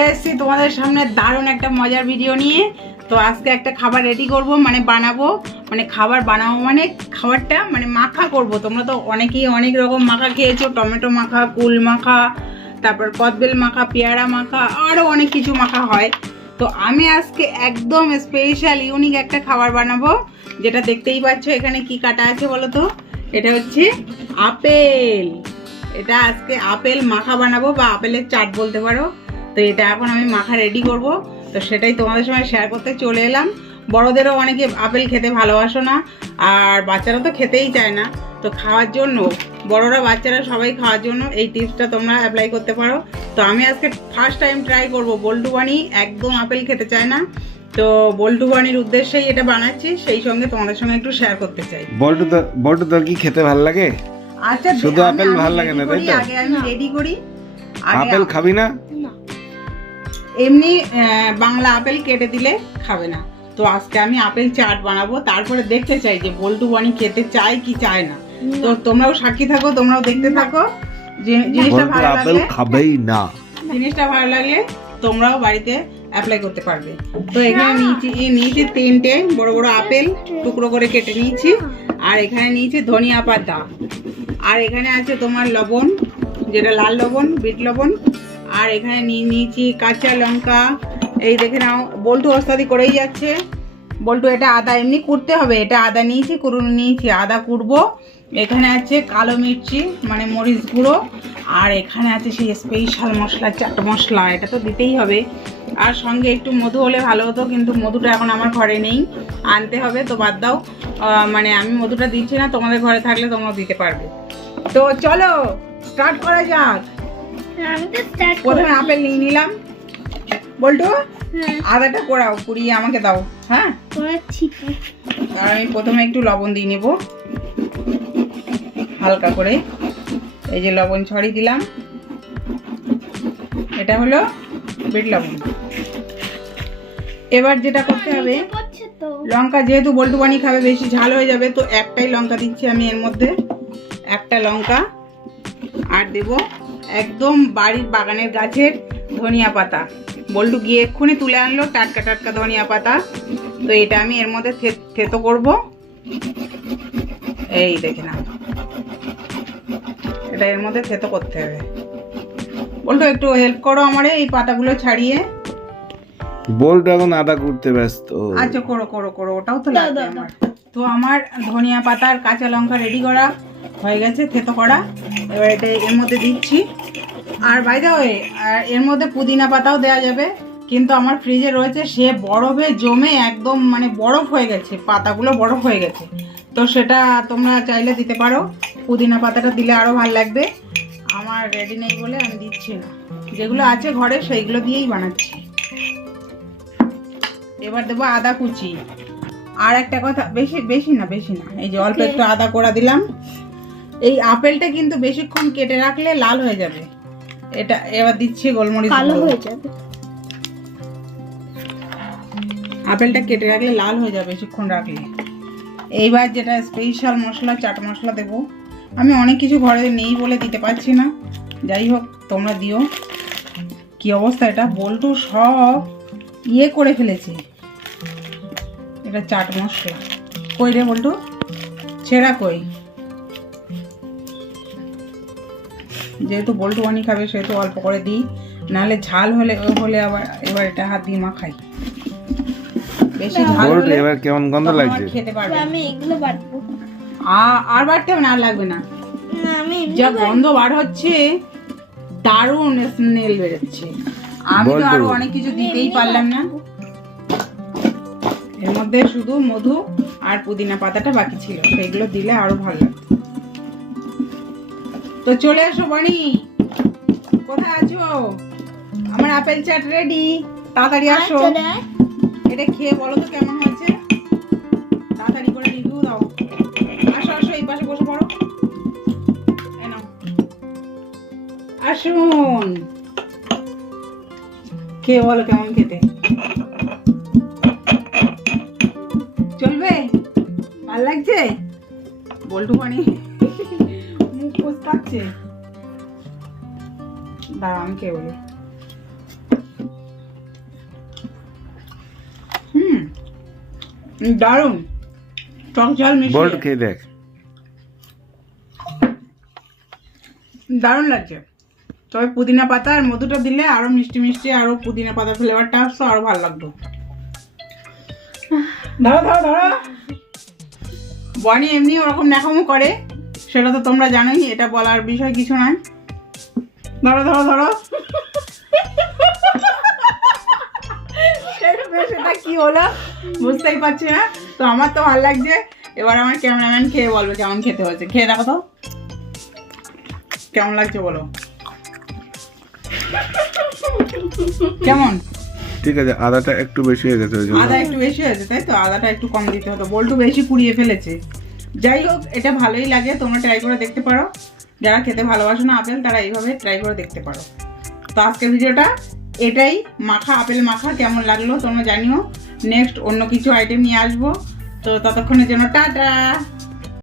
চলে এসেছি তোমাদের সামনে দারুণ একটা মজার ভিডিও নিয়ে। তো আজকে একটা খাবার রেডি করব মানে বানাবো। মানে খাবার বানাবো মানে খাবারটা মানে মাখা করব। তোমরা তো অনেকেই অনেক রকম মাখা খেয়েছো, টমেটো মাখা, কুল মাখা, তারপর কদবেল মাখা, পেয়ারা মাখা আরও অনেক কিছু মাখা হয়। তো আমি আজকে একদম স্পেশাল ইউনিক একটা খাবার বানাবো, যেটা দেখতেই পাচ্ছ এখানে কি কাটা আছে বলো তো এটা হচ্ছে আপেল। এটা আজকে আপেল মাখা বানাবো বা আপেলের চাট বলতে পারো। তো এটা এখন আমি মাখা রেডি করব। তো সেটাই তোমাদের সঙ্গে শেয়ার করতে চলে এলাম। বড়দেরও অনেকে আপেল খেতে ভালোবাসো না আর বাচ্চারা তো খেতেই চায় না। তো খাওয়ার জন্য বড়রা বাচ্চারা সবাই খাওয়ার জন্য এই টিপসটা তোমরা অ্যাপ্লাই করতে পারো। তো আমি আজকে ফার্স্ট টাইম ট্রাই করব। বল্টু বানি একদম আপেল খেতে চায় না। তো বল্টু বানির উদ্দেশ্যেই এটা বানাচ্ছি। সেই সঙ্গে তোমাদের সঙ্গে একটু শেয়ার করতে চাই। বল্টু তোর কি খেতে ভালো লাগে? আচ্ছা শুধু আপেল ভালো লাগে না, তাই তো? আগে আমি রেডি করি। আপেল খাবি না। এমনি আহ, বাংলা আপেল কেটে দিলে খাবে না। তো আজকে আমি আপেল চাট বানাবো তারপরে দেখতে চাই যে বল্টু বানি খেতে চায় কি চায় না। তো তোমরাও সাক্ষী থাকো তোমরাও দেখতে থাকো। জিনিসটা ভালো লাগলে খাবেই না। জিনিসটা ভালো লাগলে তোমরাও বাড়িতে অ্যাপ্লাই করতে পারবে। তো এখানে নিয়েছি এই নিয়েছি তিনটে বড় বড় আপেল টুকরো করে কেটে নিয়েছি। আর এখানে নিয়েছি ধনিয়া পাতা। আর এখানে আছে তোমার লবণ যেটা লাল লবণ বিট লবণ। আর এখানে নিয়ে নিয়েছি কাঁচা লঙ্কা। এই দেখে নাও, বল্টু ওস্তাদি করেই যাচ্ছে। বল্টু, এটা আদা এমনি কুটতে হবে। এটা আদা নিয়েছি কুড়ুনি নিয়েছি, আদা কুটবো। এখানে আছে কালো মির্চি মানে মরিচ গুঁড়ো। আর এখানে আছে সেই স্পেশাল মশলা, চাট মশলা, এটা তো দিতেই হবে। আর সঙ্গে একটু মধু হলে ভালো হতো, কিন্তু মধুটা এখন আমার ঘরে নেই। আনতে হবে, তো বাদ দাও। মানে আমি মধুটা দিচ্ছি না, তোমাদের ঘরে থাকলে তোমরা দিতে পারবে। তো চলো স্টার্ট করা যাক। প্রথমে আপেল নিয়ে নিলাম। বল্টু আদাটা কোড়াও কুড়িয়ে আমাকে দাও হ্যাঁ? আর আমি প্রথমে একটু লবণ দিয়ে নেব। হালকা করে। এই যে লবণ ছড়িয়ে দিলাম। এটা হলো বিট লবণ। এবার যেটা করতে হবে লঙ্কা যেহেতু বল্টু বানি খাবে বেশি ঝাল হয়ে যাবে তো একটাই লঙ্কা দিচ্ছি আমি এর মধ্যে। একটা লঙ্কা আর দেব একদম বাড়ির বাগানের গাছের ধনিয়া পাতা। বল্টু গিয়ে এক্ষুনি তুলে আনলো টাটকা টাটকা ধনিয়া পাতা। তো এটা আমি এর মধ্যে থেতো করব। এই দেখে না এটা এর মধ্যে থেতো করতে হবে। বল্টু একটু হেল্প করো আমারে এই পাতাগুলো ছাড়িয়ে। বল্টু এখন আদা করতে ব্যস্ত। আচ্ছা করো করো করো ওটাও তো লাগবে আমার। তো আমার ধনিয়া পাতা আর কাঁচা লঙ্কা রেডি করা। হয়ে গেছে থেতো করা। এবার এটা এর মধ্যে দিচ্ছি। আর বাইদা ওয়ে আর এর মধ্যে পুদিনা পাতাও দেওয়া যাবে কিন্তু আমার ফ্রিজে রয়েছে সে বরফে জমে একদম মানে বরফ হয়ে গেছে পাতাগুলো বরফ হয়ে গেছে। তো সেটা তোমরা চাইলে দিতে পারো। পুদিনা পাতাটা দিলে আরও ভালো লাগবে। আমার রেডি নেই বলে আমি দিচ্ছি না। যেগুলো আছে ঘরে সেইগুলো দিয়েই বানাচ্ছি। এবার দেবো আদা কুচি। আর একটা কথা বেশি বেশি না বেশি না। এই যে অল্প একটু আদা কোড়া দিলাম। এই আপেলটা কিন্তু বেশিক্ষণ কেটে রাখলে লাল হয়ে যাবে। এটা এবার দিচ্ছি গোলমরিচ কালো হয়ে যাবে। আপেলটা কেটে রাখলে লাল হয়ে যাবে বেশিক্ষণ রাখলে। এইবার যেটা স্পেশাল মশলা চাট মশলা দেবো। আমি অনেক কিছু ঘরে নেই বলে দিতে পারছি না। যাই হোক তোমরা দিও। কি অবস্থা এটা? বল্টু সব ইয়ে করে ফেলেছে। এটা চাট মশলা। কই রে বল্টু? ছেঁড়া কই? যেহেতু বল্টু অনেক খাবে সেহেতু অল্প করে দিই। নাহলে ঝাল হলে হলে আবার এবার এটা হাত দিয়ে মাখাই। বেশি ঝাল হলে এবার কেমন গন্ধ লাগছে? খেতে পারবে আমি এগুলো বাটবো আর বাড়তে না আর লাগবে না। যা গন্ধ বার হচ্ছে দারুণ স্মেল বেরোচ্ছে। আমি তো। আরও অনেক কিছু দিতেই পারলাম না। এর মধ্যে শুধু মধু আর পুদিনা পাতাটা বাকি ছিল। সেগুলো দিলে আরও ভালো। লাগতো তো চলে আসো বাণী। কোথায় আছো? আমার আপেল চাট রেডি তাড়াতাড়ি আসো। আচ্ছা, এটা খেয়ে বলো তো কেমন হয়েছে? তাড়াতাড়ি করে রিভিউ দাও। আসো আসো এই পাশে বসে পড়ো। আসুন। খেয়ে বলো কেমন খেতে। চলবে? ভালো লাগছে? বল্টু পানি লাগছে দাঁড়া আমি বলি। দারুণ। টক ঝাল খেয়ে দেখ। লাগছে। তবে পুদিনা পাতা আর মধুটা দিলে আরও মিষ্টি মিষ্টি আরও পুদিনা পাতা ফ্লেভারটা আসতো আরও ভালো লাগতো। ধরো ধরো ধরো বনি এমনি ওরকম নাকামো করে। সেটা তো তোমরা জানোই এটা বলার বিষয় কিছু নয়। ধরো ধরো ধরো। সেটা- সেটা কি হলো? বুঝতেই পারছি না। তো আমার তো ভালো লাগছে। এবার আমার ক্যামেরাম্যান খেয়ে বলবে কেমন খেতে হয়েছে। খেয়ে দেখো তো। কেমন লাগছে বলো। কেমন? ঠিক আছে আদাটা একটু বেশি হয়ে গেছে আদা একটু বেশি হয়েছে তাই তো? আদাটা একটু কম দিতে হতো। বল্টু বেশি পুড়িয়ে ফেলেছে। যাই হোক এটা ভালোই লাগে, তোমরা ট্রাই করে দেখতে পারো। যারা খেতে ভালোবাসো না আপেল, তারা এইভাবে ট্রাই করে দেখতে পারো। তো আজকের ভিডিওটা এটাই। মাখা, আপেল মাখা, কেমন লাগল তোমরা জানিও। নেক্সট অন্য কিছু আইটেম নিয়ে আসব। তো ততক্ষণের জন্য টাটা!